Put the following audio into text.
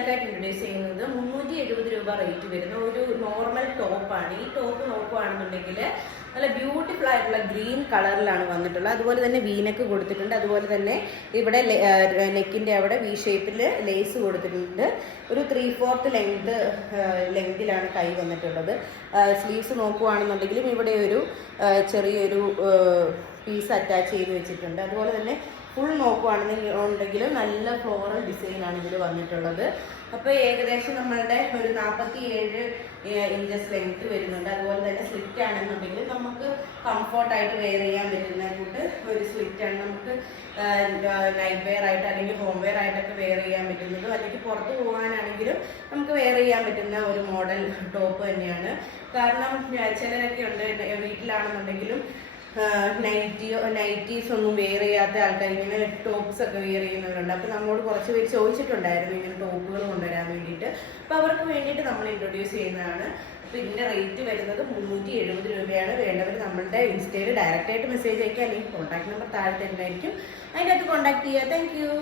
പിള്ളേർക്കായിട്ട് introduce ചെയ്യുന്നത് 370 രൂപ rate വരുന്ന ഒരു നോർമൽ ടോപ്പാണ്. ഈ ടോപ്പ് നോക്കുകയാണെന്നുണ്ടെങ്കിൽ നല്ല ബ്യൂട്ടിഫുൾ ആയിട്ടുള്ള ഗ്രീൻ കളറിലാണ് വന്നിട്ടുള്ളത്. അതുപോലെ തന്നെ വീനക്ക് കൊടുത്തിട്ടുണ്ട്. അതുപോലെ തന്നെ ഇവിടെ നെക്കിൻ്റെ അവിടെ വി ഷേപ്പിൽ ലേസ് കൊടുത്തിട്ടുണ്ട്. ഒരു 3/4 ലെങ്തിലാണ് കൈ വന്നിട്ടുള്ളത്. സ്ലീവ്സ് നോക്കുകയാണെന്നുണ്ടെങ്കിലും ഇവിടെ ഒരു ചെറിയൊരു പീസ് അറ്റാച്ച് ചെയ്ത് വെച്ചിട്ടുണ്ട്. അതുപോലെ തന്നെ ഫുൾ നോക്കുകയാണെന്നുണ്ടെങ്കിൽ നല്ല ഫ്ലോറൽ ഡിസൈനാണ് ഇതിൽ വന്നിട്ടുള്ളത്. അപ്പോൾ ഏകദേശം നമ്മളുടെ ഒരു 47 ഇഞ്ചസ് ലെങ്ത് വരുന്നുണ്ട്. അതുപോലെ തന്നെ സ്ലിറ്റ് ആണെന്നുണ്ടെങ്കിൽ നമുക്ക് കംഫോർട്ടായിട്ട് വെയർ ചെയ്യാൻ പറ്റുന്ന കൂട്ട് ഒരു സ്ലിറ്റാണ്. നമുക്ക് നൈറ്റ് വെയർ ആയിട്ട് അല്ലെങ്കിൽ ഹോം വെയർ ആയിട്ടൊക്കെ വെയർ ചെയ്യാൻ പറ്റുന്നത്, അല്ലെങ്കിൽ പുറത്ത് പോകാനാണെങ്കിലും നമുക്ക് വെയർ ചെയ്യാൻ പറ്റുന്ന ഒരു മോഡൽ ടോപ്പ് തന്നെയാണ്. കാരണം ചിലരൊക്കെ ഉണ്ട് വീട്ടിലാണെന്നുണ്ടെങ്കിലും നൈറ്റീസ് ഒന്നും വെയർ ചെയ്യാത്ത ആൾക്കാർ ഇങ്ങനെ ടോപ്സ് ഒക്കെ വെയർ ചെയ്യുന്നവരുണ്ട്. അപ്പോൾ നമ്മളോട് കുറച്ച് പേര് ചോദിച്ചിട്ടുണ്ടായിരുന്നു ഇങ്ങനെ ടോപ്പുകൾ കൊണ്ടുവരാൻ വേണ്ടിയിട്ട്. അപ്പോൾ അവർക്ക് വേണ്ടിയിട്ട് നമ്മൾ ഇൻട്രൊഡ്യൂസ് ചെയ്യുന്നതാണ്. അപ്പോൾ ഇതിൻ്റെ റേറ്റ് വരുന്നത് 370 രൂപയാണ്. വേണ്ടവർ നമ്മളുടെ ഇൻസ്റ്റയിൽ ഡയറക്റ്റായിട്ട് മെസ്സേജ് അയക്കുക, അല്ലെങ്കിൽ കോൺടാക്ട് നമ്പർ താഴെ തരുന്നതായിരിക്കും. അതിനകത്ത് കോൺടാക്ട് ചെയ്യുക. Thank you.